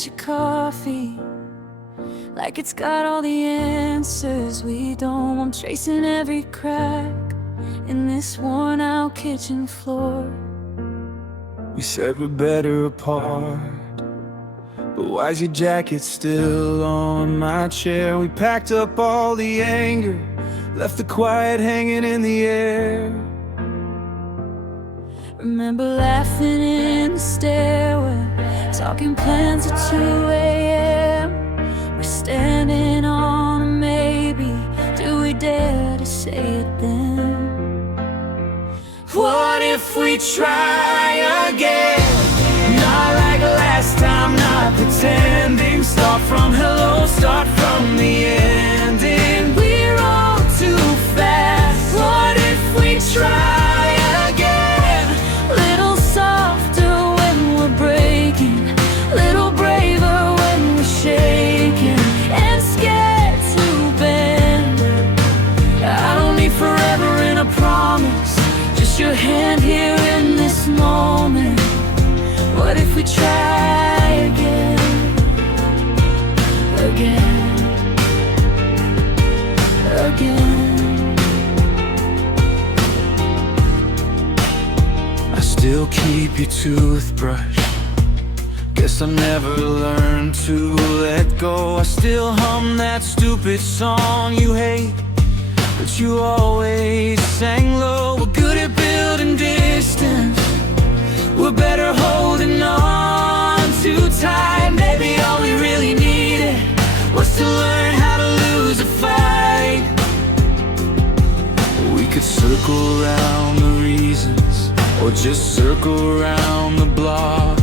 magic coffee, like it's got all the answers we don't. I'm tracing every crack in this worn out kitchen floor. We said we're better apart, but why's your jacket still on my chair? We packed up all the anger, left the quiet hanging in the air. Remember laughing in the stairwell, talking plans at 2 a.m. We're standing on a maybe. Do we dare to say it then? What if we try again? Not like last time, not pretending. Start from hello, start from the ending. We're all too fast. What if we try again? Little softer when we're breaking, little braver when we're shaking, and scared to bend. I don't need forever in a promise, Just your hand here in this moment. What if we try again? Again. Again. I still keep your toothbrush. Guess I'll never learn to let go. I still hum that stupid song you hate, but you always sang low. We're good at building distance, we're better holding on too tight. Maybe all we really needed was to learn how to lose a fight. We could circle around the reasons, or just circle around the block.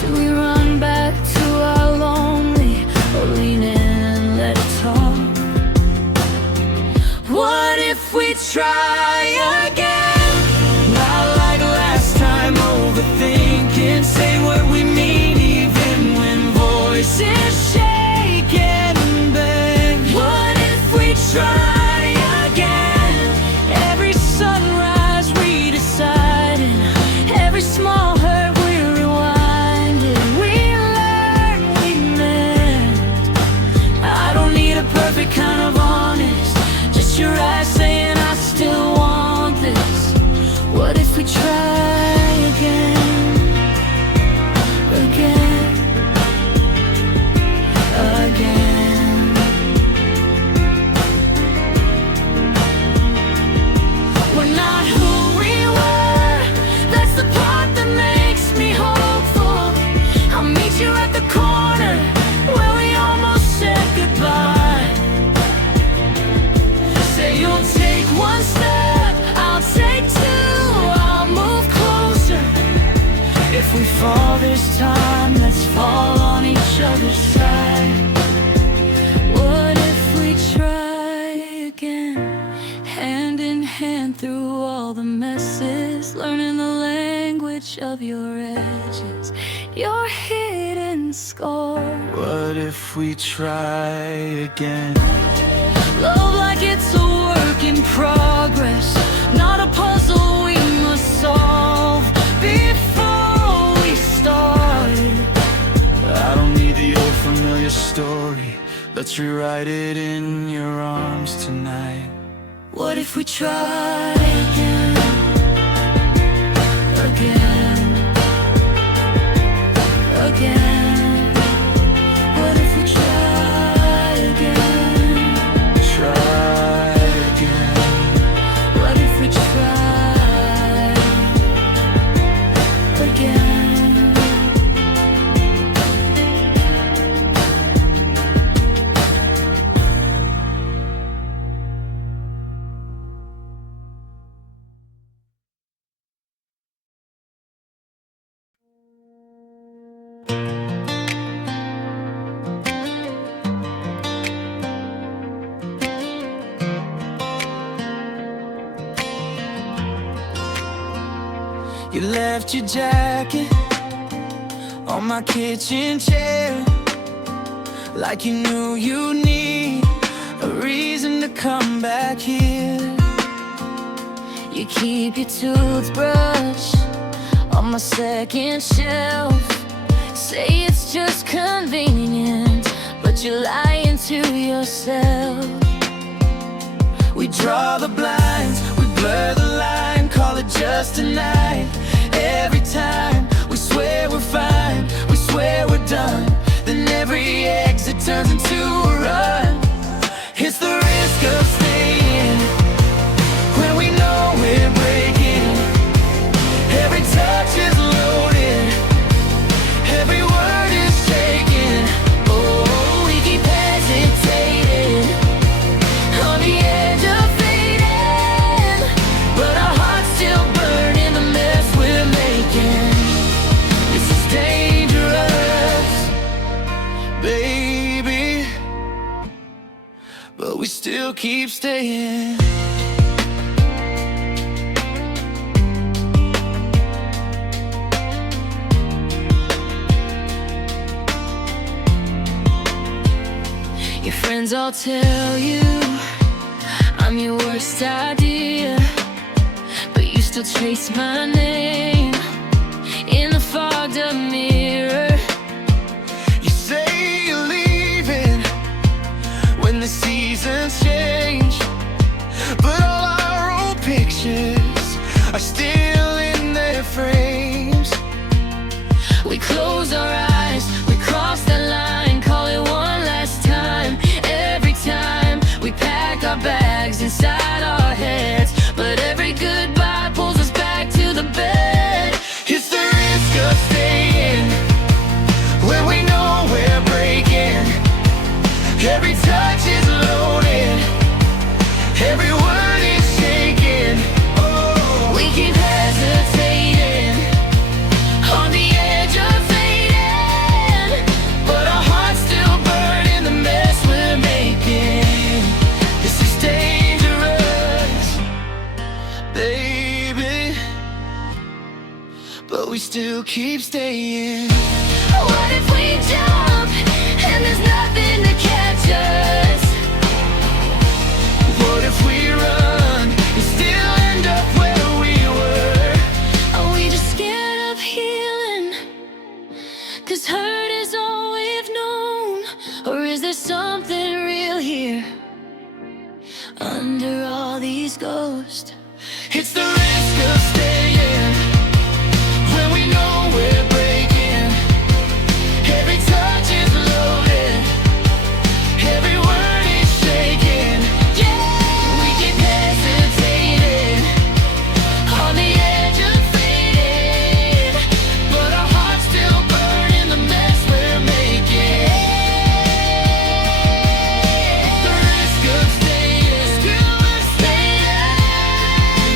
Do we run back to our lonely, or lean in and let it talk? What if we try again? Not like last time, overthinking. Say what we mean even when voices shake and bend. What if we try again? Every sunrise redeciding, every small hurt we rewinding. We learn, we mend. I don't need a perfect kind of honest, Just your eyes saying I still want this. what if we try again? Again. Again. We're not who we were, that's the part that makes me hopeful. I'll meet you at the corner where we almost said goodbye. Say you'll take one step, I'll take two, I'll move closer. If we fall this time, let's fall on each other's side. What if we try again? Hand in hand through all the messes, learning the language of your edges, your hidden score. What if we try again? Love like it's a work in progress, not a puzzle we must solve before we start. I don't need the old familiar story, let's rewrite it in your arms tonight. What if we try again? Again. Again. What if we try again? Try again. What if we try again? You left your jacket on my kitchen chair, like you knew you need a reason to come back here. You keep your toothbrush on my second shelf, say it's just convenient, but you're lying to yourself. We draw the blinds, we blur the line, call it just a night. Every time we swear we're fine, we swear we're done, then every exit turns into a run. It's the risk of staying when we know we're breaking. Every touch is loaded, every word is shaken. Oh, we keep hesitating on the edge of fading, but our hearts still burn in the mess we're making. This is dangerous, baby, but we still keep staying. Your friends all tell you I'm your worst idea, but you still trace my name in the fogged up mirror. You say you're leaving when the seasons change, but all our old pictures are still in their frames. We close our eyes, we cross that line, call it one last time. Every time we pack our bags inside our heads, but every goodbye pulls us back to the bed. It's the risk of staying when we know we're breaking. Every touch is loaded, every word is shaken. Oh, We keep hesitating on the edge of fading, but our hearts still burn in the mess we're making. this is dangerous, baby, but we still keep staying. What if we jump and there's nothing to catch us? What if we run and still end up where we were? Are we just scared of healing? 'Cause hurt is all we've known. Or is there something real here under all these ghosts? It's the risk of staying when we know we're breaking. Every touch is loaded, every word is shaken. Yeah, We keep hesitating on the edge of fading, but our hearts still burn in the mess we're making. The risk of staying,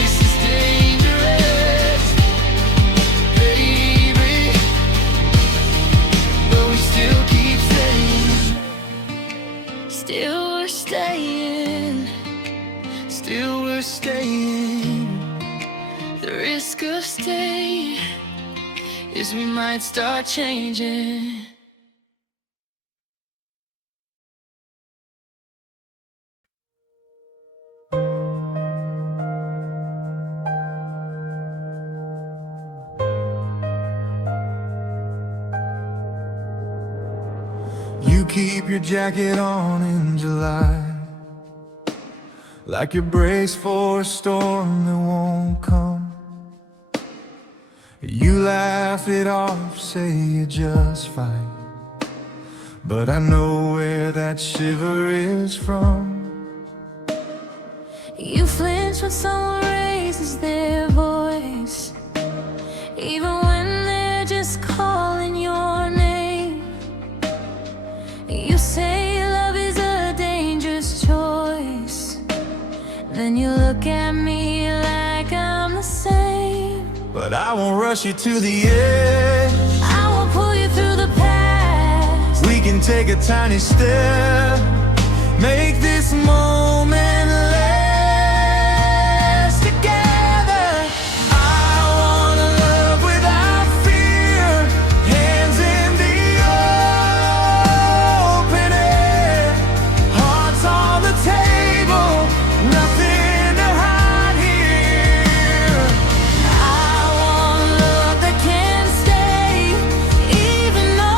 this is dangerous, baby, but we still keep staying. still we're staying. Still we're staying. The risk of staying is we might start changing. You keep your jacket on in July, like you're braced for a storm that won't come. You laugh it off, say you're just fine, but I know where that shiver is from. You flinch when someone raises their voice, even when they're just calling your name. You say love is a dangerous choice, then you look at me like I'm the same. But I won't rush you to the edge. I will pull you through the past. We can take a tiny step, make this moment last together. I wanna love without fear, hands in the open air, hearts on the table, nothing to hide here. I want love that can stay, even though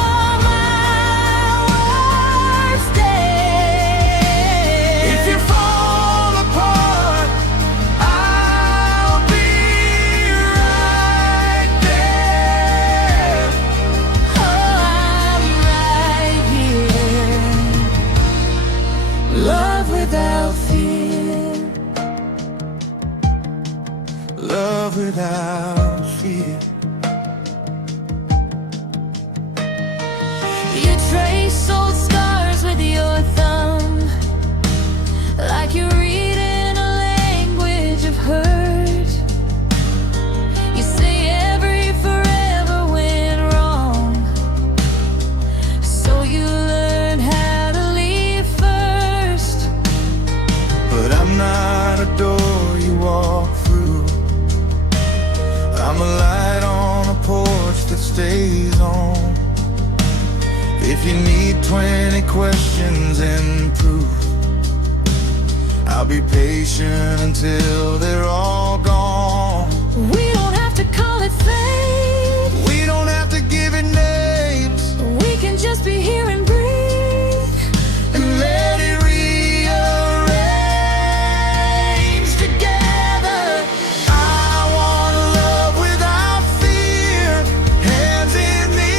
without fear. You trace old scars with your thumb, like you're reading a language of hurt. You say every forever went wrong, so you learn how to leave first. But I'm not a door you walk through. I'm a light on a porch that stays on. If you need 20 questions and proof, I'll be patient until they're all gone. We don't have to call it fate. We don't have to give it names. We can just be here and breathe And let it rearrange together. I want love without fear, hands in the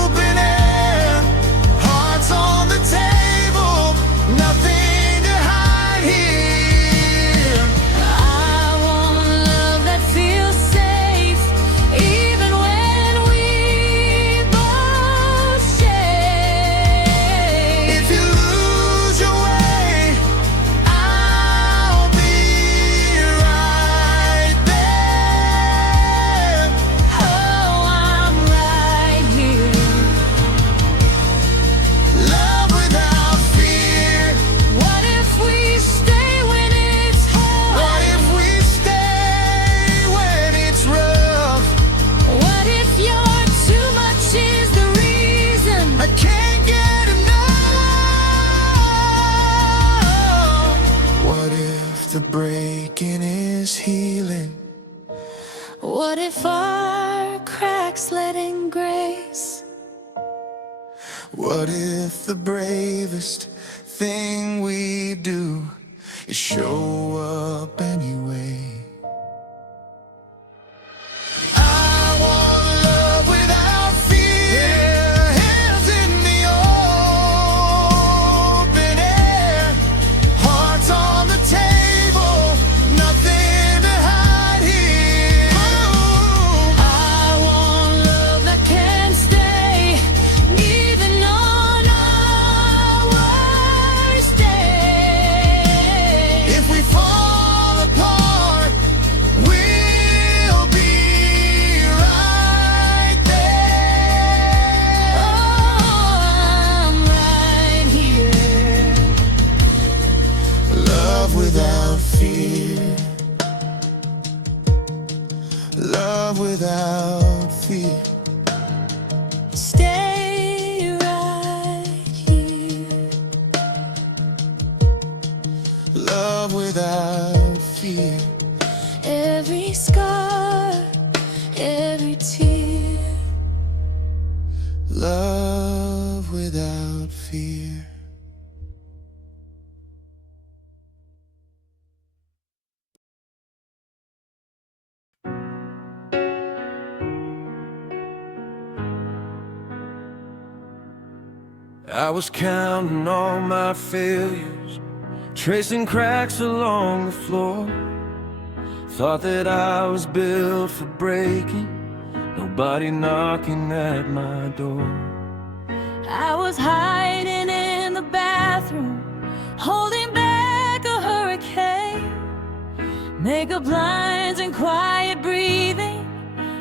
open air, hearts on the table, nothing to hide here. I want love that feels safe, even when we both shake. If you lose your way, I'll be right there. Oh, I'm right here. Love without fear. What if we stay when it's hard? What if we stay when it's rough? What if your too much is the reason? I can't get enough. What if the breaking is healing? What if our cracks let in grace? What if the bravest thing we do is show up anyway? I want love without fear, hands in the open air, hearts on the table, nothing to hide here. I want love that can stay, even on our worst day. If we fall apart, we'll be right there. Oh, I'm right here. Love without fear. Love without fear. Stay right here. Love without fear. Every scar, every tear. Love without fear. I was counting all my failures, tracing cracks along the floor. Thought that I was built for breaking, nobody knocking at my door. I was hiding in the bathroom, holding back a hurricane. Makeup lines and quiet breathing,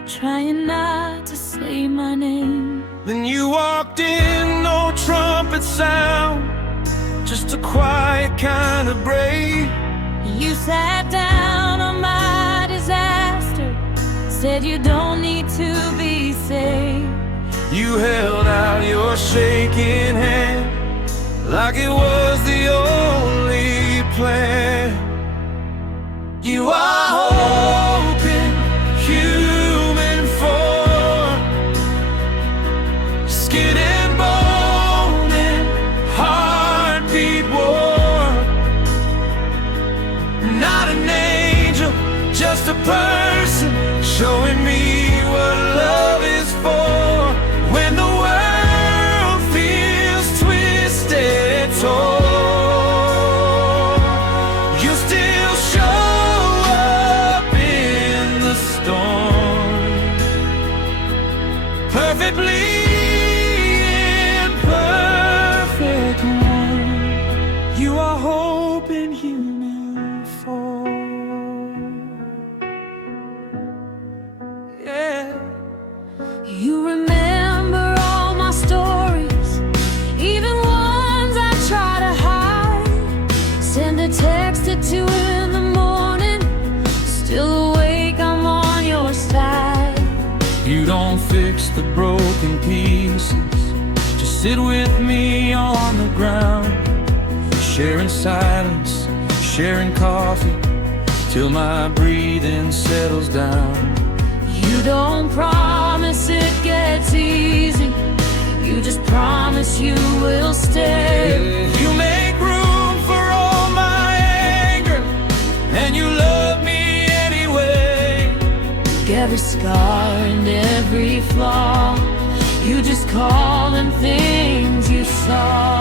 trying not to say my name. Then you walked in, no trumpet sound, just a quiet kind of brave. You sat down on my disaster, said you don't need to be saved. You held out your shaking hand like it was the only plan. You are open, human form, skin and bone and heartbeat warm. Not an angel, just a person showing me what love is for. When the world feels twisted, torn, you still show up Sit with me on the ground, sharing silence, sharing coffee, till my breathing settles down. You don't promise it gets easy, you just promise you will stay. You make room for all my anger, and you love me anyway. Every scar and every flaw, you just call them things you saw.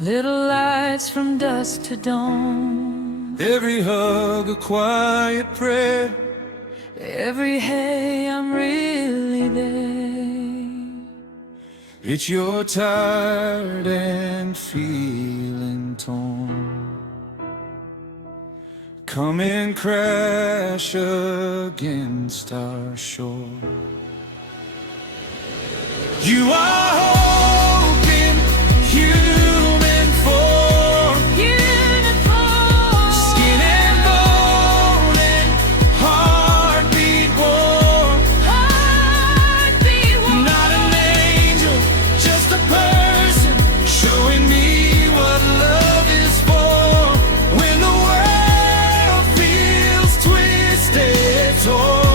Little lights from dusk to dawn, every hug a quiet prayer, every hey, I'm really there. It's you're tired and feeling torn, come and crash against our shore. You are hoping, human form, skin and bone and heartbeat warm. Not an angel, just a person, showing me what love is for. When the world feels twisted, torn,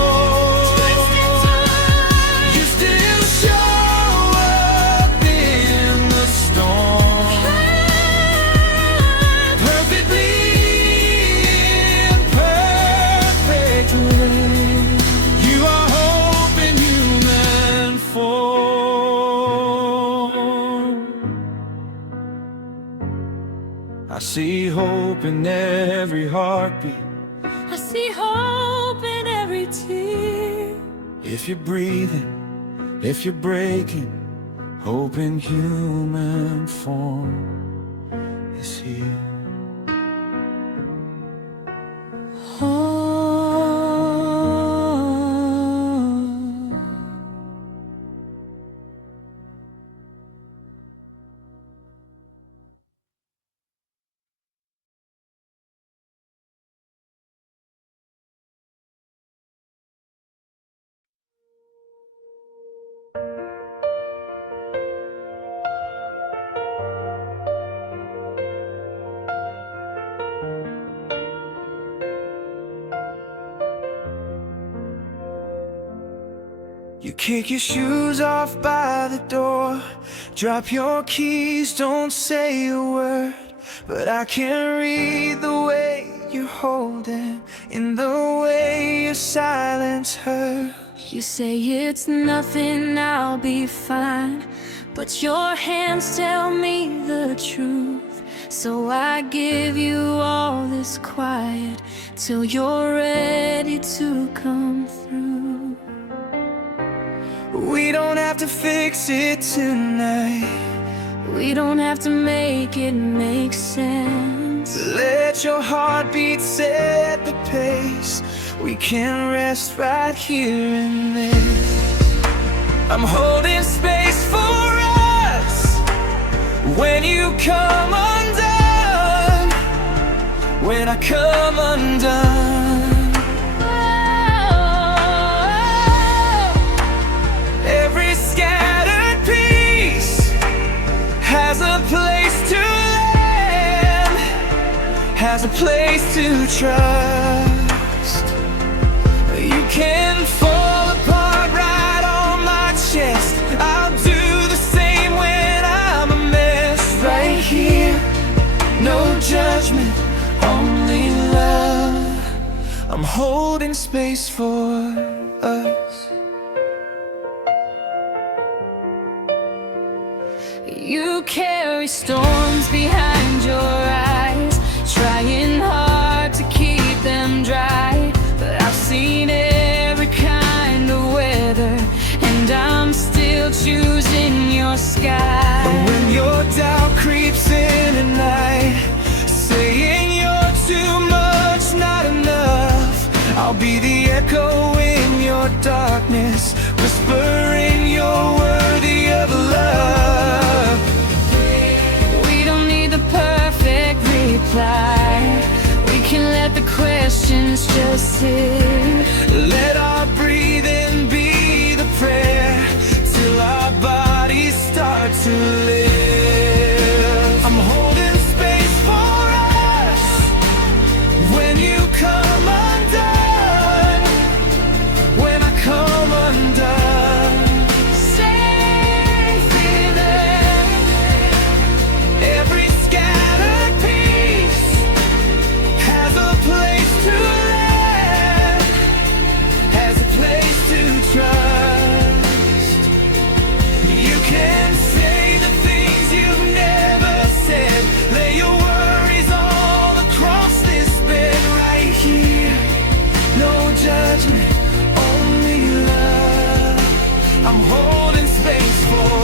I see hope in every heartbeat, I see hope in every tear. if you're breathing, if you're breaking, hope in human form is here. You kick your shoes off by the door, drop your keys, don't say a word. But I can read the way you're holding, in the way your silence hurts. You say it's nothing, I'll be fine, but your hands tell me the truth. So I give you all this quiet till you're ready to come through. We don't have to fix it tonight, we don't have to make it make sense. let your heartbeat set the pace. We can rest right here in this. I'm holding space for us when you come undone, when I come undone. Every scattered piece has a place to land, has has a place to trust. You can fall apart right on my chest. I'll do the same when I'm a mess. Right here, no judgment, only love. I'm holding space for us. You carry storms behind your eyes, trying hard to keep them dry. But I've seen every kind of weather, and I'm still choosing your sky. When your doubt creeps in at night, saying you're too much, not enough, I'll be the echo in your darkness, whispering you're worthy of love. We don't need the perfect reply. We can let the questions just sit. Let our breathing be the prayer, till our bodies start to live. I'm holding space for us when you come undone. When I come undone, Safe in there. every scattered piece has a place to land, has a place to trust. You can say the things you've never said. Lay your worries all across this bed. Right here, no judgment, only love. I'm holding space for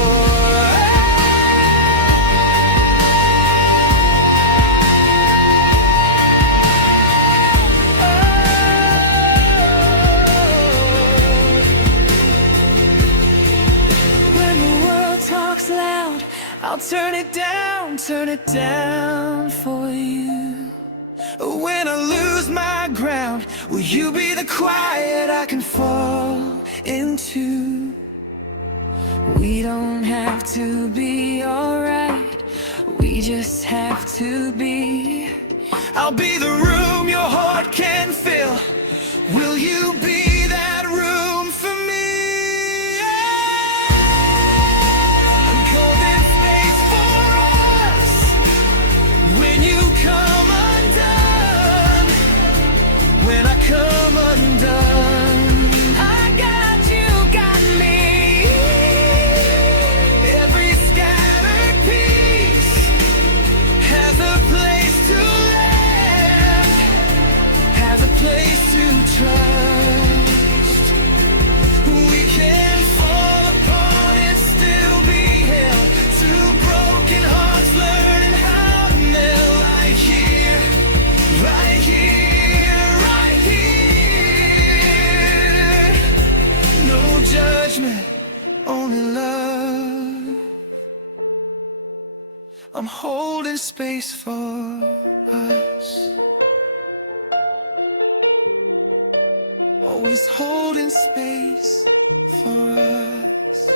When the world talks loud, I'll turn it down for you. When I lose my ground, will you be the quiet I can fall into? we don't have to be alright, we just have to be. I'll be the room your heart can fill. Will you be that room for me? I'm holding space for us when you come undone. When I come undone, I got you, got me. every scattered piece has a place to land, has a place to trust. We can fall apart and still be held. Two broken hearts learning how to melt. Right here, right here, right here. No judgment, only love. I'm holding space for us. Always holding space for us.